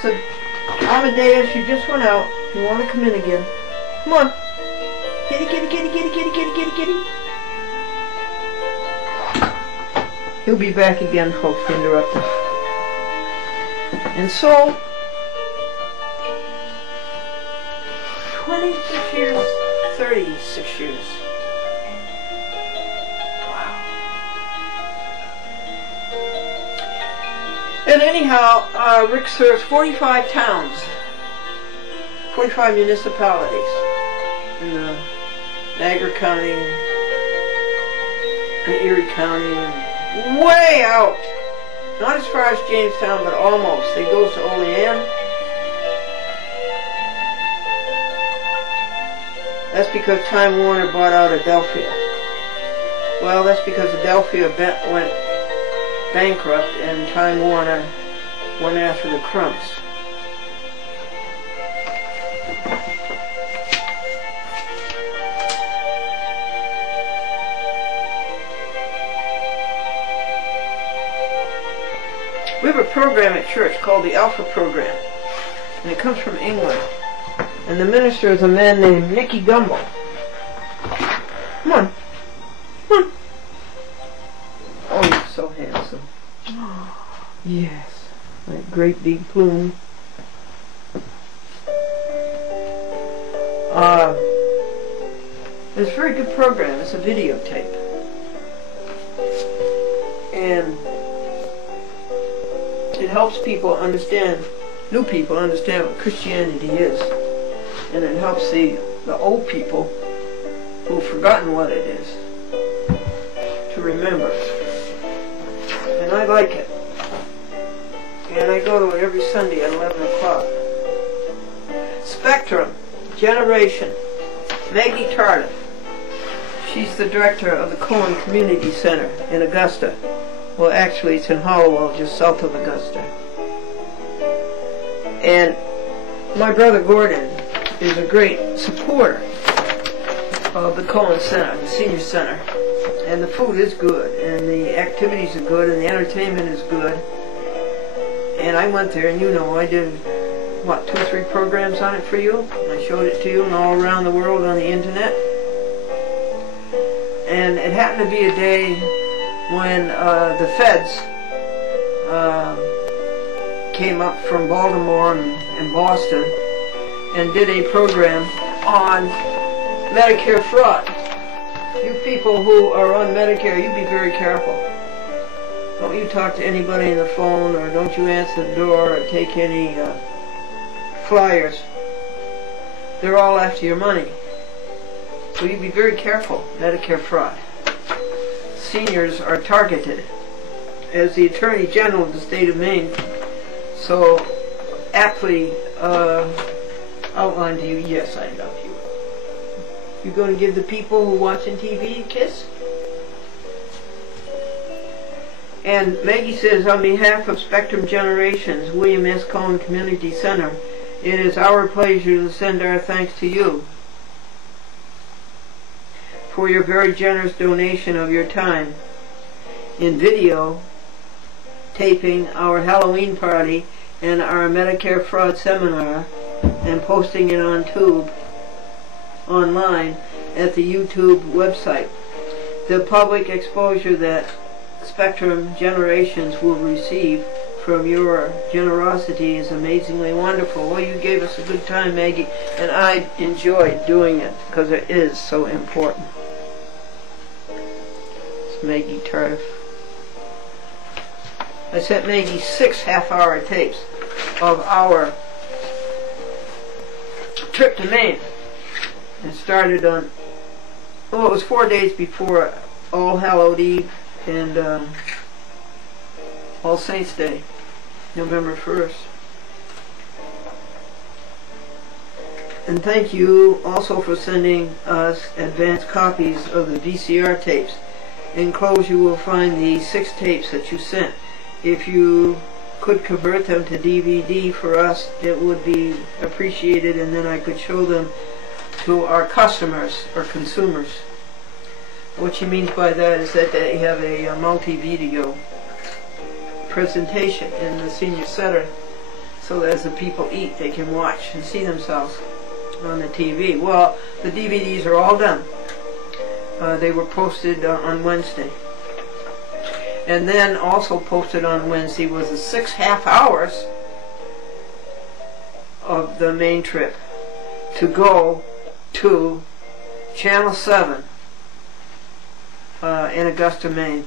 So, Amadeus, you just went out. You want to come in again? Come on. Kitty, kitty, kitty, kitty, kitty, kitty, kitty, kitty. He'll be back again, folks, to interrupt us. And so, 26 years, 36 years. Wow. And anyhow, Rick serves 45 towns, 45 municipalities in Niagara County and Erie County, and way out. Not as far as Jamestown, but almost. He goes to Olean. That's because Time Warner bought out Adelphia. Well, that's because Adelphia went bankrupt and Time Warner went after the Crumps. We have a program at church called the Alpha Program, and it comes from England. And the minister is a man named Nicky Gumbel. Come on. Come on. Oh, you're so handsome. Yes. That great big plume. It's a very good program. It's a videotape. And it helps people understand, new people understand what Christianity is. And it helps the old people who've forgotten what it is to remember. And I like it. And I go to it every Sunday at 11 o'clock. Spectrum, Generation, Maggie Tardif. She's the director of the Cohen Community Center in Augusta. Well, actually, it's in Hollowell, just south of Augusta. And my brother Gordon is a great supporter of the Cohen Center, the Senior Center. And the food is good, and the activities are good, and the entertainment is good. And I went there, and you know, I did, what, 2 or 3 programs on it for you? And I showed it to you and all around the world on the internet. And it happened to be a day when the feds came up from Baltimore and Boston and did a program on Medicare fraud. You people who are on Medicare, you be very careful. Don't you talk to anybody on the phone, or don't you answer the door, or take any flyers. They're all after your money. So you be very careful, Medicare fraud. Seniors are targeted. As the Attorney General of the state of Maine so aptly outlined to you, yes, I love you. You going to give the people who are watching TV a kiss? And Maggie says, on behalf of Spectrum Generations, William S. Cohen Community Center, it is our pleasure to send our thanks to you for your very generous donation of your time in video taping our Halloween party and our Medicare fraud seminar and posting it on Tube online at the YouTube website. The public exposure that Spectrum Generations will receive from your generosity is amazingly wonderful. Well, you gave us a good time, Maggie, and I enjoyed doing it because it is so important. It's Maggie Tardif. I sent Maggie 6 half-hour tapes of our trip to Maine. It started on, well, it was 4 days before All Hallows Eve and All Saints Day, November 1st. And thank you also for sending us advanced copies of the VCR tapes. Enclosed you will find the 6 tapes that you sent. If you could convert them to DVD for us, it would be appreciated, and then I could show them to our customers or consumers. What she means by that is that they have a multi-video presentation in the Senior Center so that as the people eat, they can watch and see themselves on the TV. Well, the DVDs are all done. They were posted on Wednesday. And then also posted on Wednesday was the 6 half hours of the main trip to go to Channel 7 in Augusta, Maine,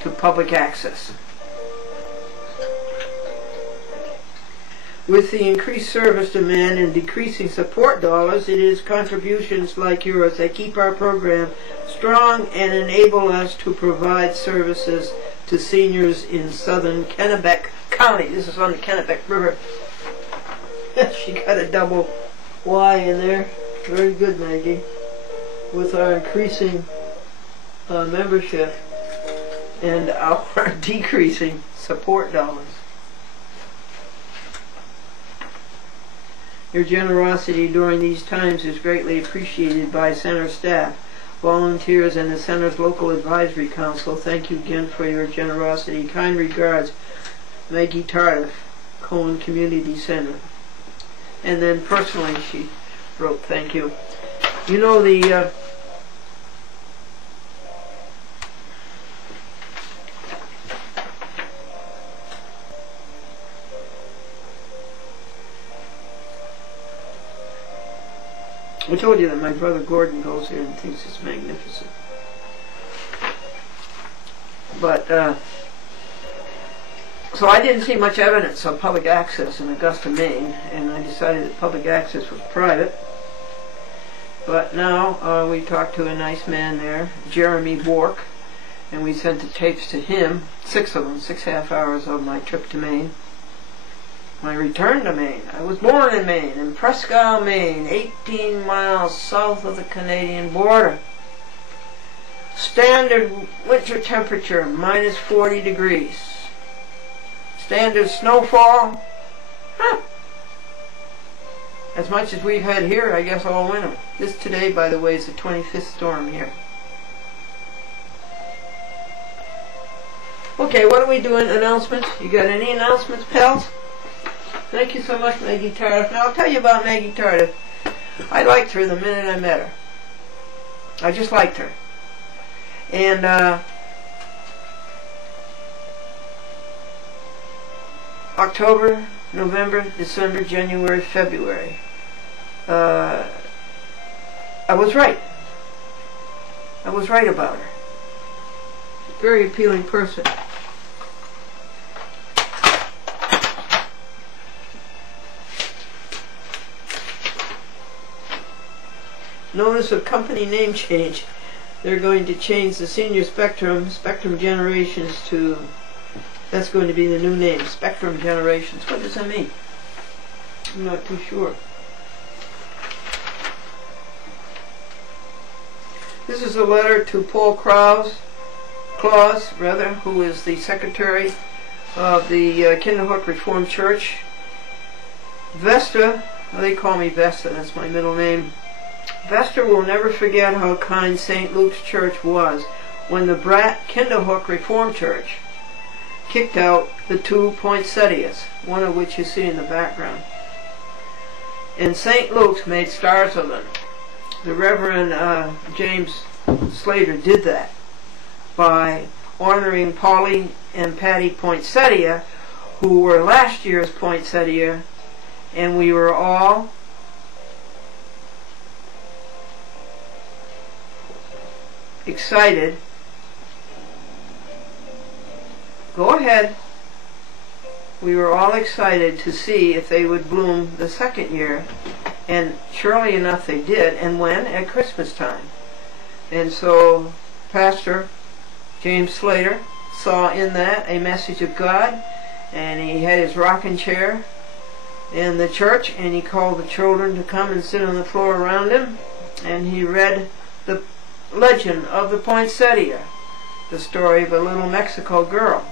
to public access. With the increased service demand and decreasing support dollars, it is contributions like yours that keep our program strong and enable us to provide services to seniors in southern Kennebec County. This is on the Kennebec River. She got a double Y in there. Very good, Maggie. With our increasing membership and our decreasing support dollars. Your generosity during these times is greatly appreciated by Center staff, volunteers, and the Center's local advisory council. Thank you again for your generosity. Kind regards, Maggie Tardif, Cohen Community Center. And then personally she wrote, thank you. You know, the I told you that my brother Gordon goes here and thinks it's magnificent. But, so I didn't see much evidence of public access in Augusta, Maine, and I decided that public access was private. But now we talked to a nice man there, Jeremy Bork, and we sent the tapes to him, 6 of them, 6 half hours of my trip to Maine. My return to Maine. I was born in Maine, in Presque Maine, 18 miles south of the Canadian border. Standard winter temperature, minus 40 degrees. Standard snowfall, as much as we've had here, I guess, all winter. This today, by the way, is the 25th storm here. Okay, what are we doing? Announcements? You got any announcements, pals? Thank you so much, Maggie Tardif. Now, I'll tell you about Maggie Tardif. I liked her the minute I met her. I just liked her. And, October, November, December, January, February. I was right. I was right about her. Very appealing person. Notice of company name change. They're going to change the senior Spectrum Generations to, that's going to be the new name, Spectrum Generations. What does that mean? I'm not too sure. This is a letter to Paul Claus, who is the secretary of the Kinderhook Reformed Church. Vesta, well, they call me Vesta, that's my middle name. Vesta will never forget how kind St. Luke's Church was when the Brat Kinderhook Reformed Church kicked out the 2 poinsettias, one of which you see in the background. And St. Luke's made stars of them. The Reverend James Slater did that by honoring Polly and Patty Poinsettia, who were last year's poinsettia, and we were all excited. Go ahead. We were all excited to see if they would bloom the second year, and surely enough they did. And when? At Christmas time. And so Pastor James Slater saw in that a message of God, and he had his rocking chair in the church, and he called the children to come and sit on the floor around him, and he read the legend of the poinsettia, the story of a little Mexico girl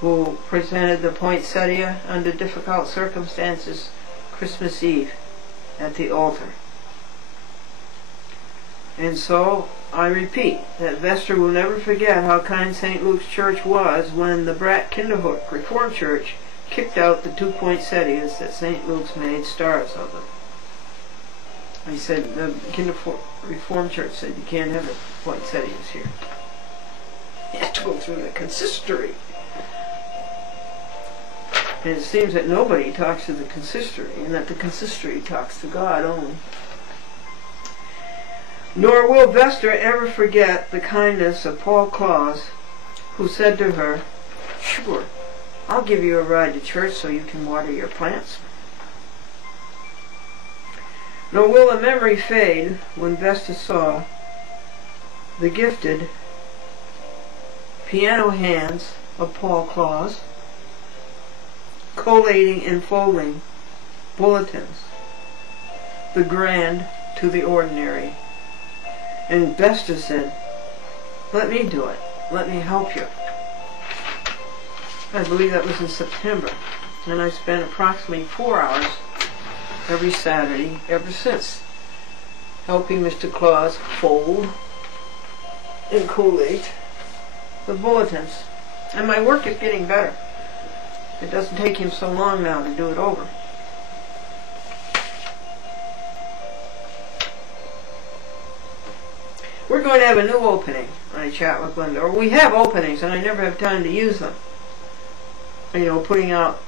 who presented the poinsettia under difficult circumstances Christmas Eve at the altar. And so I repeat that Vester will never forget how kind St. Luke's Church was when the Brat Kinderhook Reformed Church kicked out the 2 poinsettias that St. Luke's made stars of them. He said, the Kinder Reformed Church said, you can't have the poinsettias here. You have to go through the consistory. And it seems that nobody talks to the consistory, and that the consistory talks to God only. Nor will Vesta ever forget the kindness of Paul Claus, who said to her, sure, I'll give you a ride to church so you can water your plants. Nor will the memory fade when Vesta saw the gifted piano hands of Paul Claus collating and folding bulletins, the grand to the ordinary. And Vesta said, let me do it. Let me help you. I believe that was in September. And I spent approximately 4 hours every Saturday ever since, helping Mr. Claus fold and collate the bulletins. And my work is getting better. It doesn't take him so long now to do it over. We're going to have a new opening on a Chat with Glendora. We have openings and I never have time to use them. You know, putting out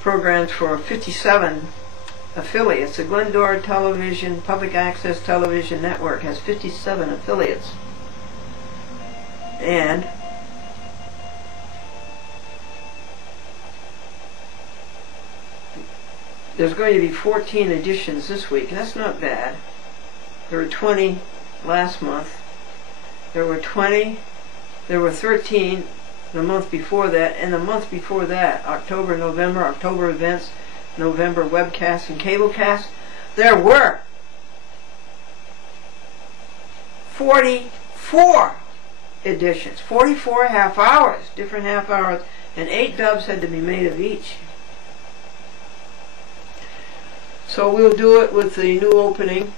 programs for 57 affiliates. The Glendora Television, Public Access Television Network has 57 affiliates. And there's going to be 14 editions this week. That's not bad. There were 20 last month. There were 20. There were 13 the month before that, and the month before that, October, November, October events, November webcasts and cablecasts, there were 44 editions, 44 half hours, different half hours, and 8 dubs had to be made of each. So we'll do it with the new opening,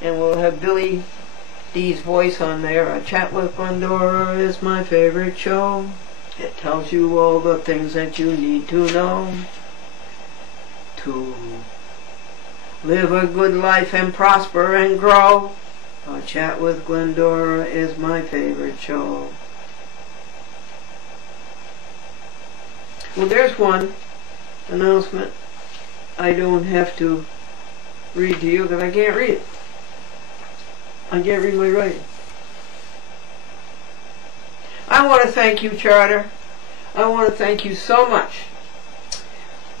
and we'll have Billy D's voice on there. A Chat with Glendora is my favorite show. It tells you all the things that you need to know to live a good life and prosper and grow. A Chat with Glendora is my favorite show. Well, there's one announcement I don't have to read to you because I can't read it. I can't read my writing. I want to thank you, Charter. I want to thank you so much.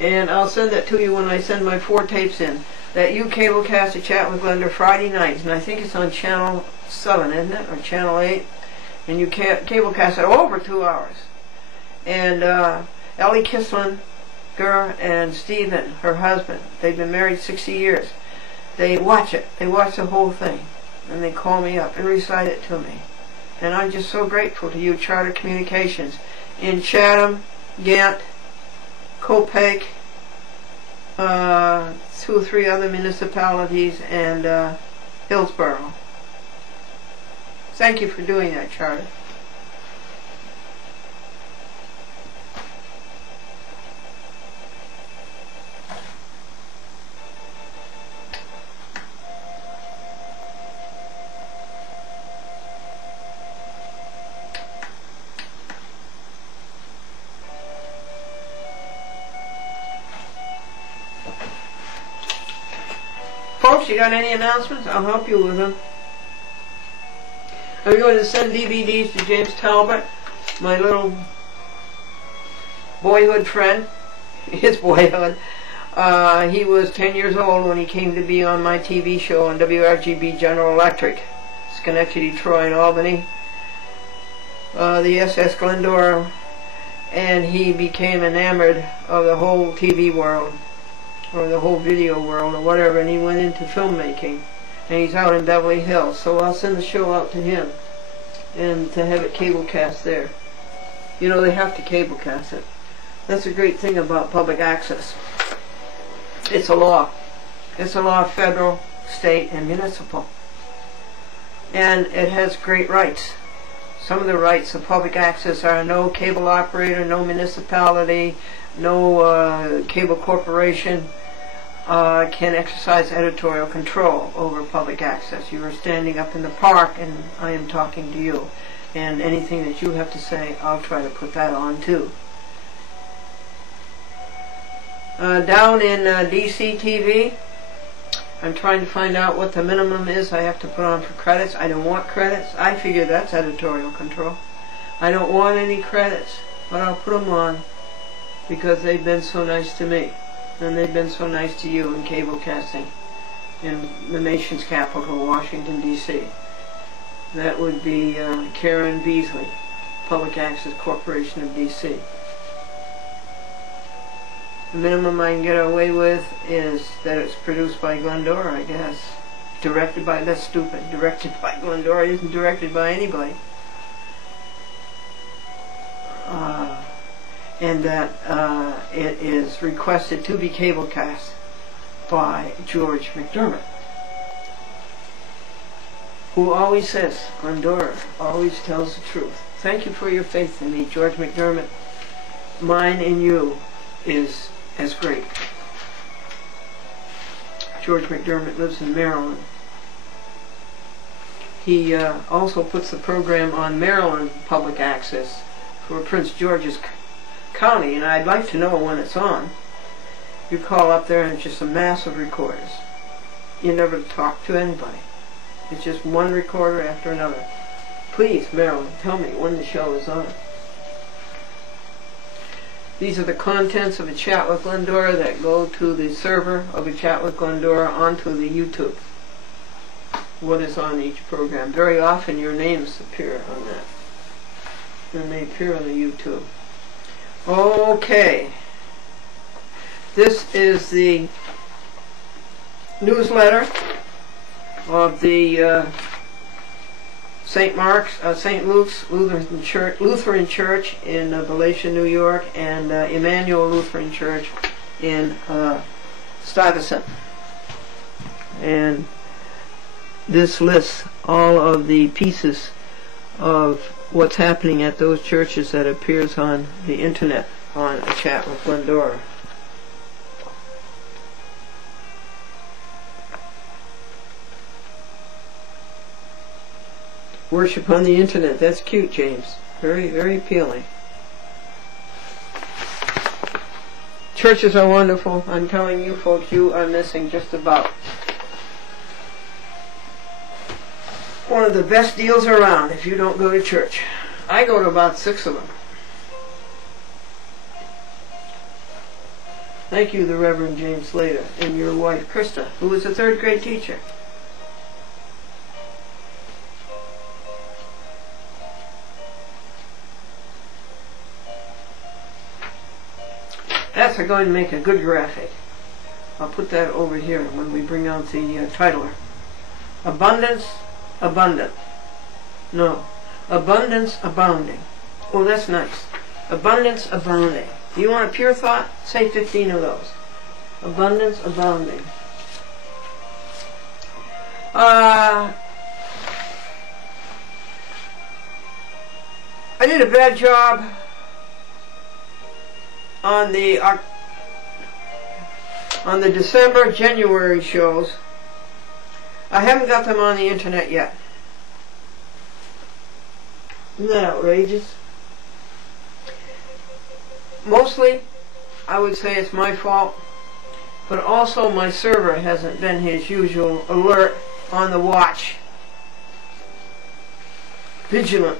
And I'll send that to you when I send my 4 tapes in. That you cablecast A Chat with Glendora Friday nights. And I think it's on Channel 7, isn't it? Or Channel 8. And you cablecast it over 2 hours. And Ellie Kislinger and Stephen, her husband, they've been married 60 years. They watch it. They watch the whole thing. And they call me up and recite it to me. And I'm just so grateful to you, Charter Communications, in Chatham, Ghent, Copiague, 2 or 3 other municipalities, and Hillsborough. Thank you for doing that, Charter. Folks, you got any announcements? I'll help you with them. I'm going to send DVDs to James Talbot, my little boyhood friend. His boyhood. He was 10 years old when he came to be on my TV show on WRGB General Electric, Schenectady, Troy, and Albany. The SS Glendora. And he became enamored of the whole TV world, or the whole video world, or whatever, and he went into filmmaking, and he's out in Beverly Hills. So I'll send the show out to him, and to have it cablecast there. You know, they have to cablecast it. That's a great thing about public access. It's a law. It's a law, federal, state, and municipal. And it has great rights. Some of the rights of public access are no cable operator, no municipality, no cable corporation can exercise editorial control over public access. You are standing up in the park and I am talking to you. And anything that you have to say, I'll try to put that on too. Down in DC TV, I'm trying to find out what the minimum is I have to put on for credits. I don't want credits. I figure that's editorial control. I don't want any credits, but I'll put them on because they've been so nice to me. And they've been so nice to you in cable casting in the nation's capital, Washington, D.C. That would be Karen Beasley, Public Access Corporation of D.C. The minimum I can get away with is that it's produced by Glendora, I guess. Directed by, that's stupid, directed by Glendora. It isn't directed by anybody. And that it is requested to be cablecast by George McDermott, who always says, Glendora always tells the truth. Thank you for your faith in me, George McDermott. Mine in you is as great. George McDermott lives in Maryland. He also puts the program on Maryland Public Access for Prince George's County, and I'd like to know when it's on. You call up there and it's just a mass of recorders. You never talk to anybody. It's just one recorder after another. Please, Maryland, tell me when the show is on. These are the contents of a chat with Glendora that go to the server of a chat with Glendora onto the YouTube. What is on each program. Very often your names appear on that. And they appear on the YouTube. Okay. This is the newsletter of the St. Luke's Lutheran Church in Galatia, New York, and Emmanuel Lutheran Church in Stuyvesant. And this lists all of the pieces of what's happening at those churches that appears on the internet on A Chat with Glendora. Worship on the internet. That's cute, James. Very, very appealing. Churches are wonderful. I'm telling you folks, you are missing just about one of the best deals around if you don't go to church. I go to about 6 of them. Thank you, the Reverend James Slater, and your wife, Krista, who was a 3rd grade teacher. That's going to make a good graphic. I'll put that over here when we bring out the titler. Abundance, abundant. No. Abundance, abounding. Oh, that's nice. Abundance, abounding. You want a pure thought? Say 15 of those. Abundance, abounding. I did a bad job on the December, January shows. I haven't got them on the internet yet. Isn't that outrageous? Mostly, I would say it's my fault, but also my server hasn't been his usual alert, on the watch, vigilant,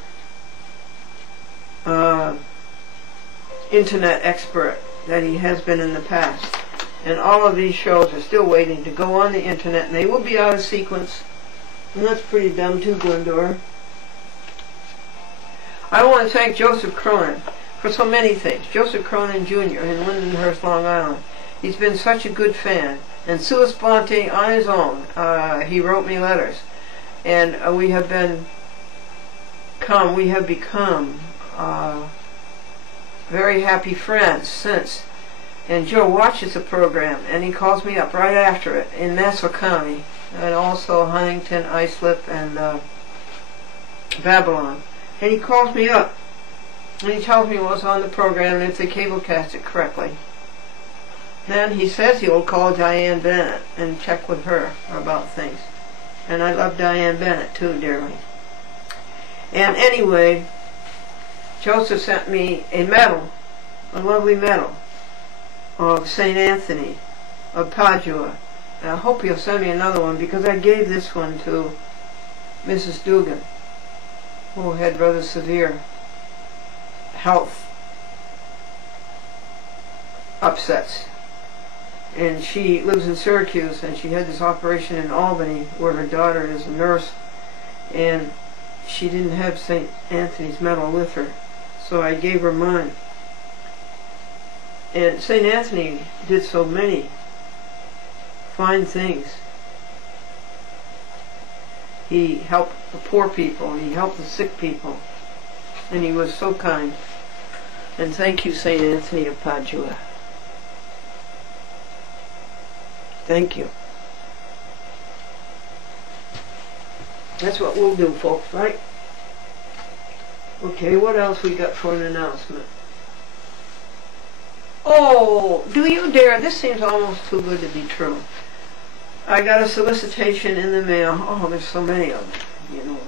internet expert that he has been in the past. And all of these shows are still waiting to go on the internet, and they will be out of sequence. And that's pretty dumb too, Glendora. I want to thank Joseph Cronin for so many things. Joseph Cronin Jr. in Lindenhurst, Long Island. He's been such a good fan. And sua sponte, on his own, he wrote me letters. And we have become very happy friends since. And Joe watches the program, and he calls me up right after it in Nassau County, and also Huntington, Islip, and Babylon. And he calls me up, And he tells me what's on the program and if they cablecast it correctly. Then he says he'll call Diane Bennett and check with her about things. And I love Diane Bennett too dearly. And anyway, Joseph sent me a medal, a lovely medal of St. Anthony of Padua. And I hope he'll send me another one because I gave this one to Mrs. Dugan, who had rather severe health upsets. And she lives in Syracuse, and she had this operation in Albany where her daughter is a nurse, and she didn't have St. Anthony's medal with her, so I gave her mine. And St. Anthony did so many fine things. He helped the poor people, he helped the sick people, and he was so kind. And thank you, St. Anthony of Padua. Thank you. That's what we'll do, folks, right? Okay, what else we got for an announcement? Oh, do you dare? This seems almost too good to be true. I got a solicitation in the mail. Oh, there's so many of them. You know,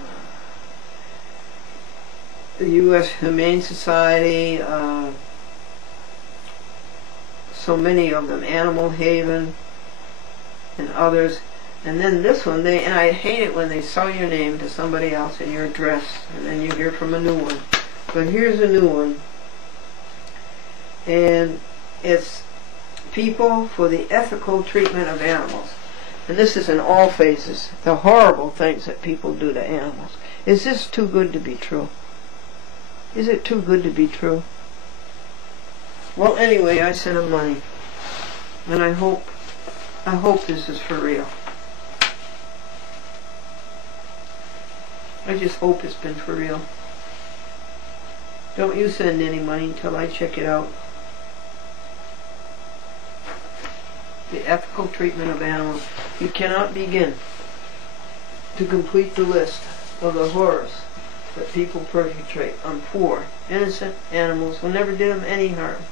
the U.S. Humane Society, so many of them, Animal Haven, and others. And then this one, and I hate it when they sell your name to somebody else and your address, and then you hear from a new one. But here's a new one. And it's People for the Ethical Treatment of Animals. And this is in all phases, the horrible things that people do to animals. Is this too good to be true? Is it too good to be true? Well, anyway, I sent him money. And I hope this is for real. I just hope it's been for real. Don't you send any money until I check it out. The ethical treatment of animals. You cannot begin to complete the list of the horrors that people perpetrate on poor, innocent animals who never did them any harm.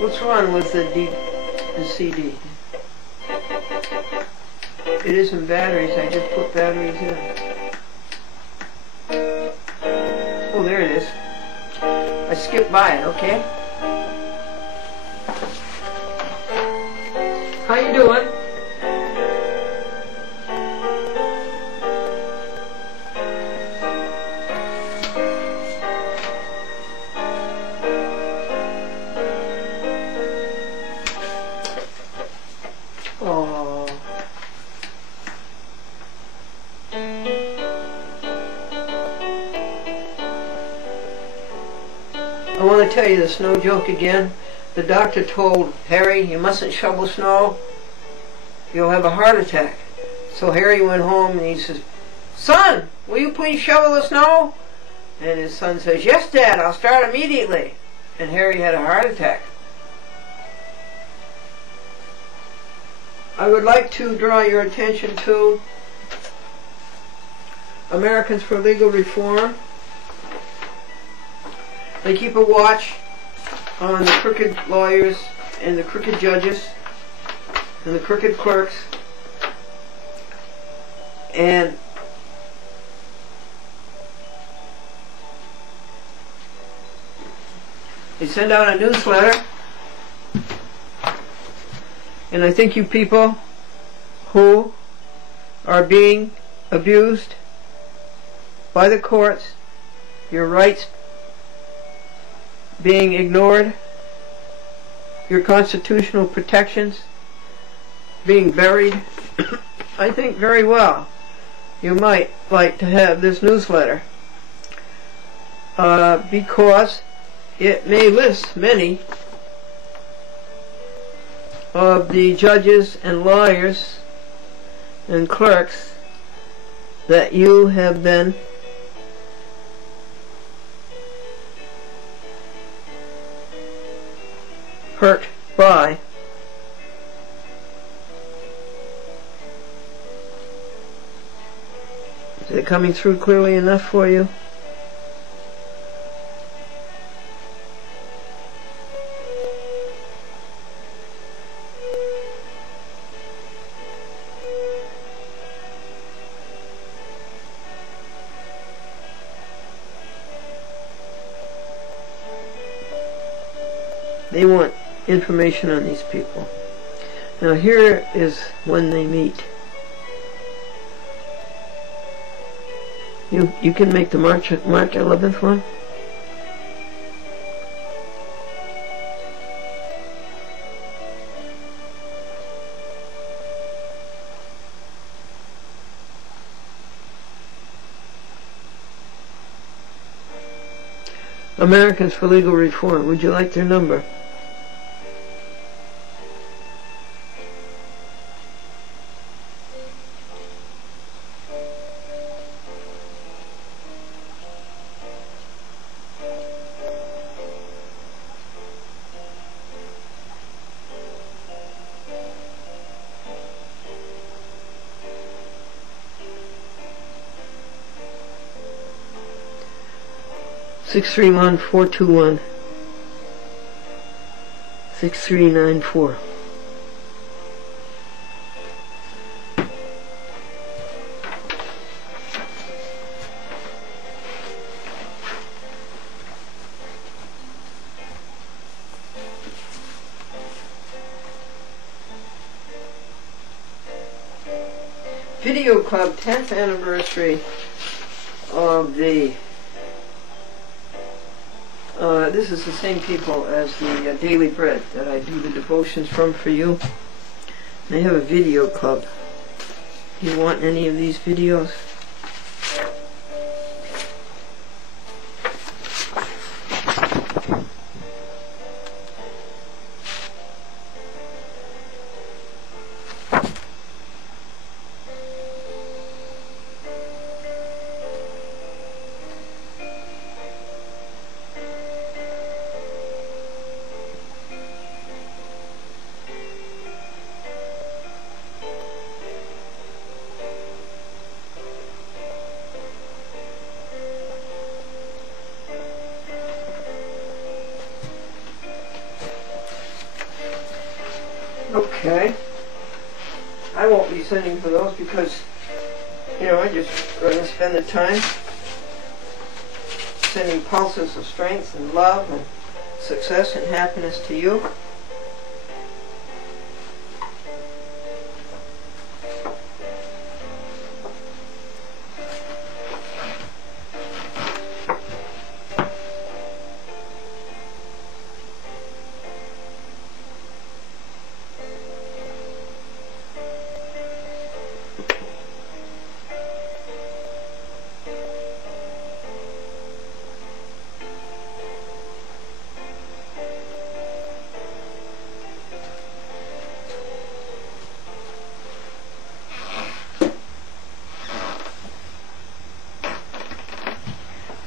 What's wrong with the CD? It isn't batteries, I just put batteries in. Oh, there it is. I skipped by it, okay? How you doing? Oh. I want to tell you the snow joke again. The doctor told Harry, you mustn't shovel snow. You'll have a heart attack. So Harry went home and he says, son, will you please shovel the snow? And his son says, yes, Dad, I'll start immediately. And Harry had a heart attack. I would like to draw your attention to Americans for Legal Reform. They keep a watch on the crooked lawyers and the crooked judges and the crooked clerks, and they send out a newsletter. And I think you people who are being abused by the courts, your rights being ignored, your constitutional protections being buried, I think very well you might like to have this newsletter because it may list many of the judges and lawyers and clerks that you have been hurt by. Is it coming through clearly enough for you? They want information on these people. Now here is when they meet. You can make the March 11th one? Americans for Legal Reform. Would you like their number? Six 631-421 6394. Video Club 10th anniversary of the this is the same people as the Daily Bread that I do the devotions from for you. They have a video club. Do you want any of these videos? Okay. I won't be sending for those because, you know, I just going to spend the time sending pulses of strength and love and success and happiness to you.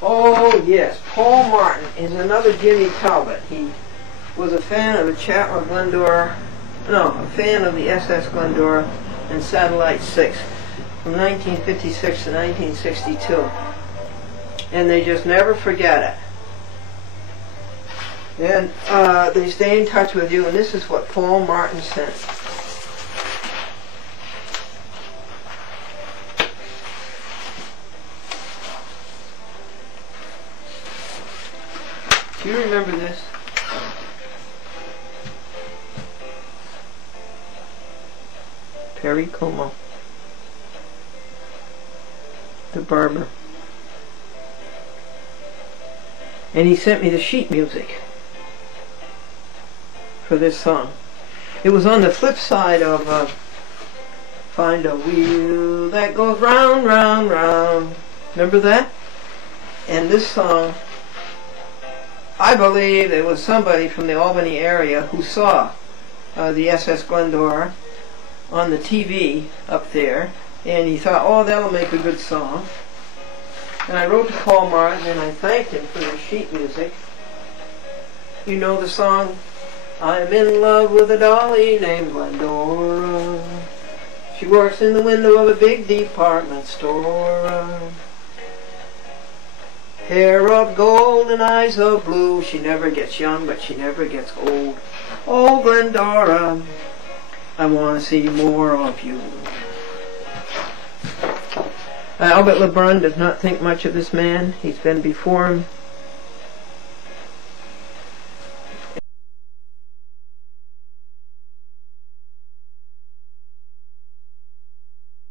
Oh yes, Paul Martin is another Jimmy Talbot. He was a fan of the Chattel Glendora, no, a fan of the SS Glendora and Satellite 6 from 1956 to 1962. And they just never forget it. And they stay in touch with you, and this is what Paul Martin sent. Do you remember this? Perry Como, the barber. And he sent me the sheet music for this song. It was on the flip side of Find a Wheel That Goes Round, Round, Round. Remember that? And this song, I believe it was somebody from the Albany area who saw the SS Glendora on the TV up there, and he thought, oh, that'll make a good song. And I wrote to Paul Martin and I thanked him for the sheet music. You know the song, I'm in love with a dolly named Glendora. She works in the window of a big department store. Hair of gold and eyes of blue. She never gets young, but she never gets old. Oh, Glendora, I want to see more of you. Albert Lebrun does not think much of this man. He's been before him